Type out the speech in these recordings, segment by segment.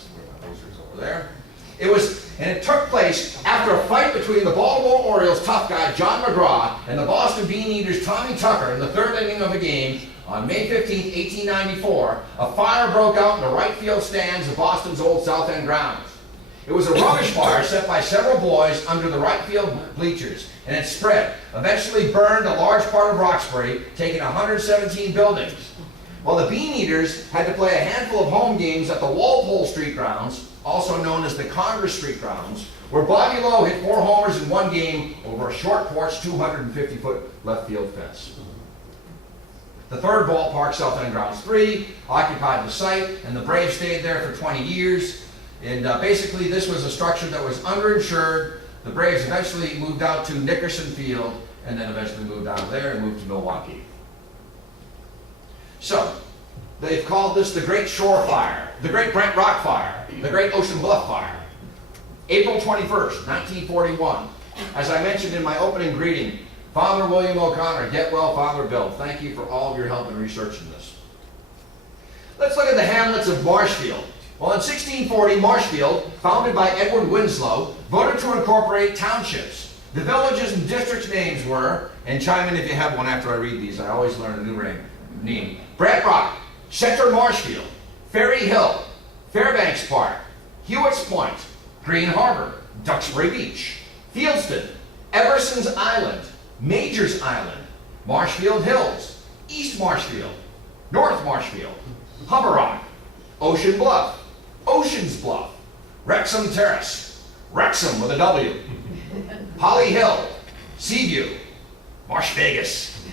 That's where my poster's over there. It took place after a fight between the Baltimore Orioles tough guy John McGraw and the Boston Bean Eaters Tommy Tucker in the third inning of a game on May 15, 1894. A fire broke out in the right field stands of Boston's old South End grounds. It was a rubbish fire set by several boys under the right field bleachers, and it spread, eventually burned a large part of Roxbury, taking 117 buildings. While the Bean Eaters had to play a handful of home games at the Walpole Street grounds, also known as the Congress Street grounds, where Bobby Lowe hit 4 homers in one game over a short porch 250-foot left field fence. The third ballpark, South End Grounds 3, occupied the site, and the Braves stayed there for 20 years. And basically, this was a structure that was underinsured. The Braves eventually moved out to Nickerson Field, and then eventually moved out of there and moved to Milwaukee. So, they've called this the Great Shore Fire, the Great Brant Rock Fire, the Great Ocean Bluff Fire. April 21st, 1941. As I mentioned in my opening greeting, Father William O'Connor, get well, Father Bill. Thank you for all of your help in researching this. Let's look at the hamlets of Marshfield. Well, in 1640, Marshfield, founded by Edward Winslow, voted to incorporate townships. The villages and districts' names were, and chime in if you have one after I read these, I always learn a new name. Brant Rock, Center Marshfield, Ferry Hill, Fairbanks Park, Hewitt's Point, Green Harbor, Duxbury Beach, Fieldston, Everson's Island, Major's Island, Marshfield Hills, East Marshfield, North Marshfield, Hummerock, Ocean Bluff, Ocean's Bluff, Wrexham Terrace, Wrexham with a W, Holly Hill, Seaview, Marsh Vegas,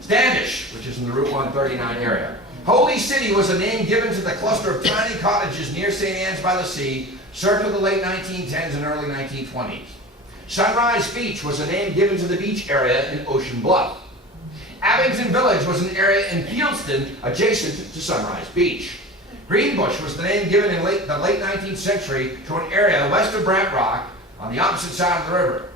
Standish, which is in the Route 139 area. Holy City was a name given to the cluster of tiny cottages near St. Anne's by the Sea, circa the late 1910s and early 1920s. Sunrise Beach was a name given to the beach area in Ocean Bluff. Abington Village was an area in Fieldston adjacent to Sunrise Beach. Greenbush was the name given in the late 19th century to an area west of Brant Rock on the opposite side of the river.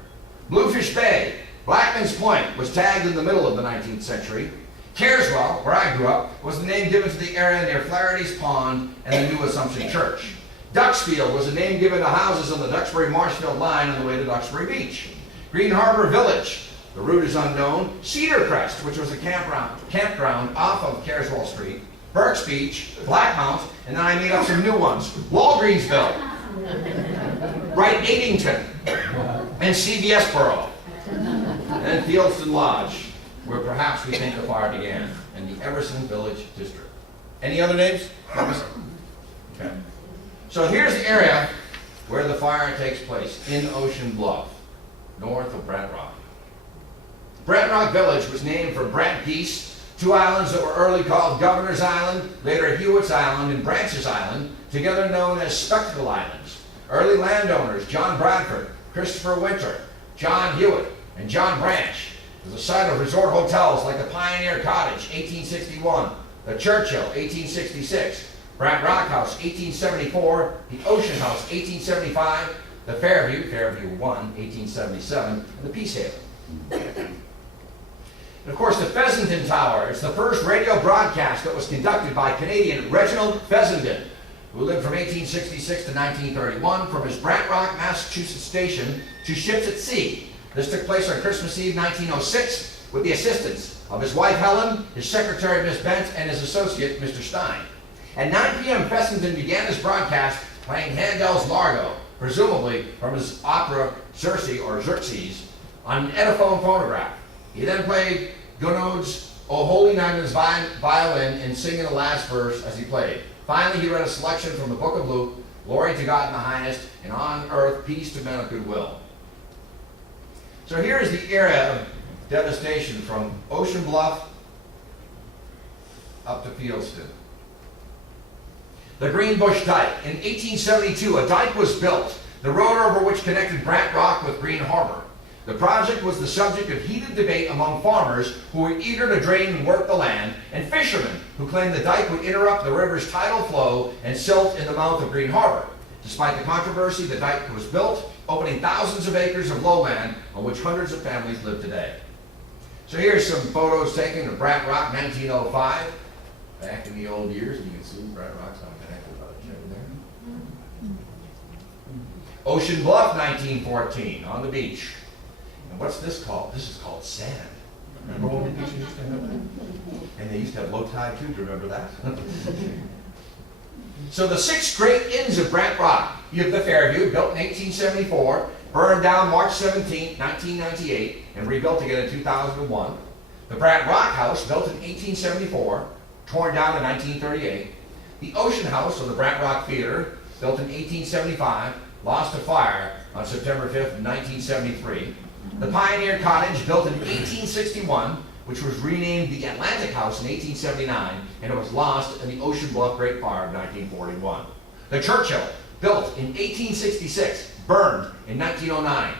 Bluefish Bay, Blackman's Point, was tagged in the middle of the 19th century. Careswell, where I grew up, was the name given to the area near Flaherty's Pond and the New Assumption Church. Duxfield was a name given to houses on the Duxbury-Marshfield line on the way to Duxbury Beach. Green Harbor Village, the route is unknown. Cedar Crest, which was a campground off of Careswell Street. Burke's Beach, Blackmount, and then I made up some new ones. Walgreensville, Wright Aidington, and CVS Borough. And then Fieldston Lodge, where perhaps we think the fire began, and the Everson Village District. Any other names? Okay. So here's the area where the fire takes place, in Ocean Bluff, north of Brant Rock. Brant Rock Village was named for Brant geese, 2 islands that were early called Governor's Island, later Hewitt's Island and Branch's Island, together known as Spectacle Islands. Early landowners John Bradford, Christopher Winter, John Hewitt, and John Branch was the site of resort hotels like the Pioneer Cottage, 1861, the Churchill, 1866, Brant Rock House, 1874, the Ocean House, 1875, the Fairview 1, 1877, and the Peace Haven. And of course, the Fessenden Tower is the first radio broadcast that was conducted by Canadian Reginald Fessenden, who lived from 1866 to 1931 from his Brant Rock, Massachusetts station to ships at sea. This took place on Christmas Eve 1906 with the assistance of his wife Helen, his secretary Miss Bent, and his associate Mr. Stein. At 9 p.m. Fessenden began his broadcast playing Handel's Largo, presumably from his opera Circe or Xerxes, on an Epiphone phonograph. He then played Gounod's O Holy Night on his violin and singing the last verse as he played. Finally, he read a selection from the Book of Luke, Glory to God in the highest, and on earth peace to men of goodwill. So here is the area of devastation from Ocean Bluff up to Fieldston. The Greenbush Dyke. In 1872, a dike was built, the road over which connected Brant Rock with Green Harbor. The project was the subject of heated debate among farmers who were eager to drain and work the land, and fishermen who claimed the dike would interrupt the river's tidal flow and silt in the mouth of Green Harbor. Despite the controversy, the dike was built, opening thousands of acres of lowland on which hundreds of families live today. So here's some photos taken of Brant Rock, 1905. Back in the old years, and you can see Brant Rock's not connected by the chain there. Ocean Bluff, 1914, on the beach. And what's this called? This is called sand. Remember when the beach used to have that? And they used to have low tide too, do you remember that? So the 6 great inns of Brant Rock. You have the Fairview, built in 1874, burned down March 17, 1998, and rebuilt again in 2001. The Brant Rock House, built in 1874, torn down in 1938. The Ocean House of the Brant Rock Theater, built in 1875, lost to fire on September 5th, 1973. The Pioneer Cottage, built in 1861, which was renamed the Atlantic House in 1879, and it was lost in the Ocean Bluff Great Fire of 1941. The Churchill, built in 1866, burned in 1909.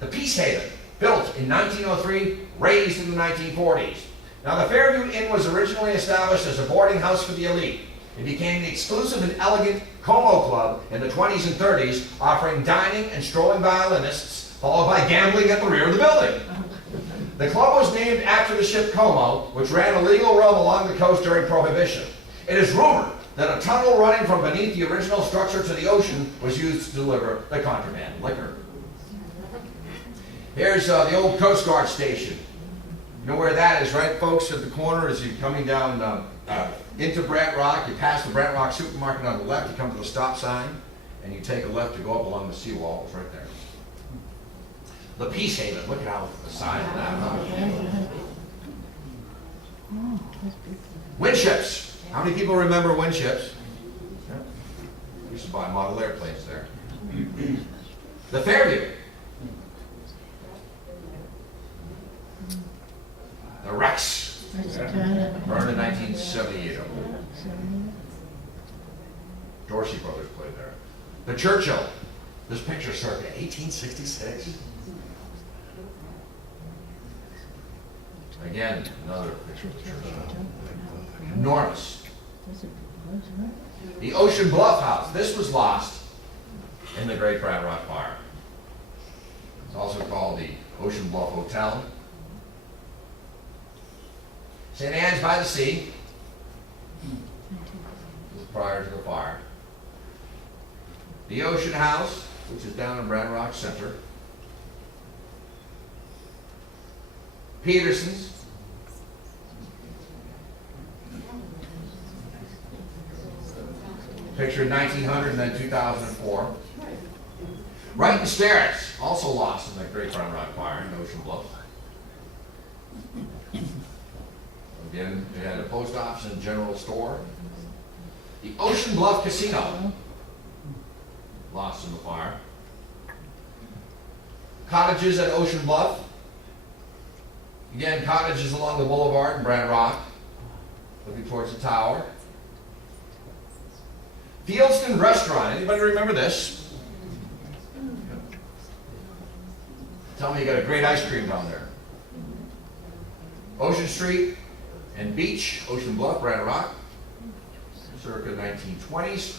The Peace Haven, built in 1903, razed in the 1940s. Now the Fairview Inn was originally established as a boarding house for the elite. It became the exclusive and elegant Como Club in the 20s and 30s, offering dining and strolling violinists, followed by gambling at the rear of the building. The club was named after the ship Como, which ran a legal realm along the coast during Prohibition. It is rumored that a tunnel running from beneath the original structure to the ocean was used to deliver the contraband liquor. Here's the old Coast Guard station. You know where that is, right, folks? At the corner as you're coming down into Brant Rock. You pass the Brant Rock supermarket on the left, you come to the stop sign, and you take a left to go up along the seawall. It's right there. The Peace Haven, look at how the side of that. Windships. How many people remember windships? We used to buy model airplanes there. The Fairview. The Rex. Burned in 1978. Dorsey Brothers played there. The Churchill. This picture circa 1866. Again, another picture of the Churchill. Enormous. The Ocean Bluff House. This was lost in the Great Brant Rock Fire. It's also called the Ocean Bluff Hotel. St. Anne's by the Sea. This was prior to the fire. The Ocean House, which is down in Brant Rock Center. Peterson's. Picture in 1900 and then 2004. Wright and Sterrett's, also lost in the Great Brant Rock Fire in Ocean Bluff. Again, they had a post office and general store. The Ocean Bluff Casino, lost in the fire. Cottages at Ocean Bluff. Again, cottages along the boulevard in Brant Rock, looking towards the tower. Fieldston Restaurant. Anybody remember this? Tell me you got a great ice cream down there. Ocean Street and Beach, Ocean Bluff, Brant Rock, circa 1920s.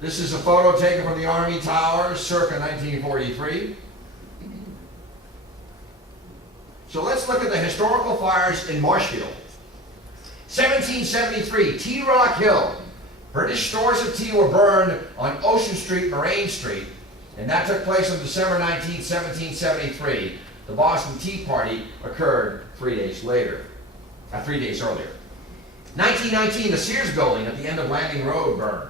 This is a photo taken from the Army Tower, circa 1943. So let's look at the historical fires in Marshfield. 1773, Tea Rock Hill. British stores of tea were burned on Ocean Street, Moraine Street, and that took place on December 19, 1773. The Boston Tea Party occurred 3 days earlier. 1919, the Sears building at the end of Landing Road burned.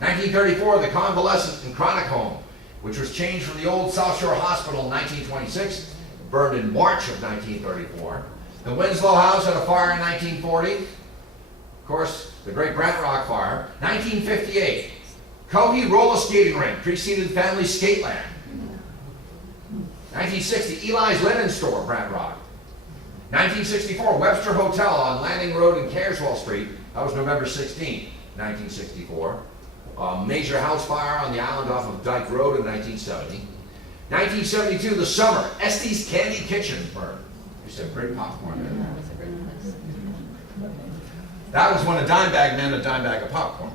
1934, the Convalescent and Chronic Home, which was changed from the old South Shore Hospital in 1926, burned in March of 1934. The Winslow House had a fire in 1940. Of course, the Great Brant Rock Fire. 1958, Cohee Roller Skating Rink preceded Family Skateland. 1960, Eli's Linen Store, Brant Rock. 1964, Webster Hotel on Landing Road and Careswell Street. That was November 16, 1964. Major house fire on the island off of Dyke Road in 1970. 1972, the summer, Estes Candy Kitchen burned. Used to have great popcorn there. That was when a dime bag meant a dime bag of popcorn.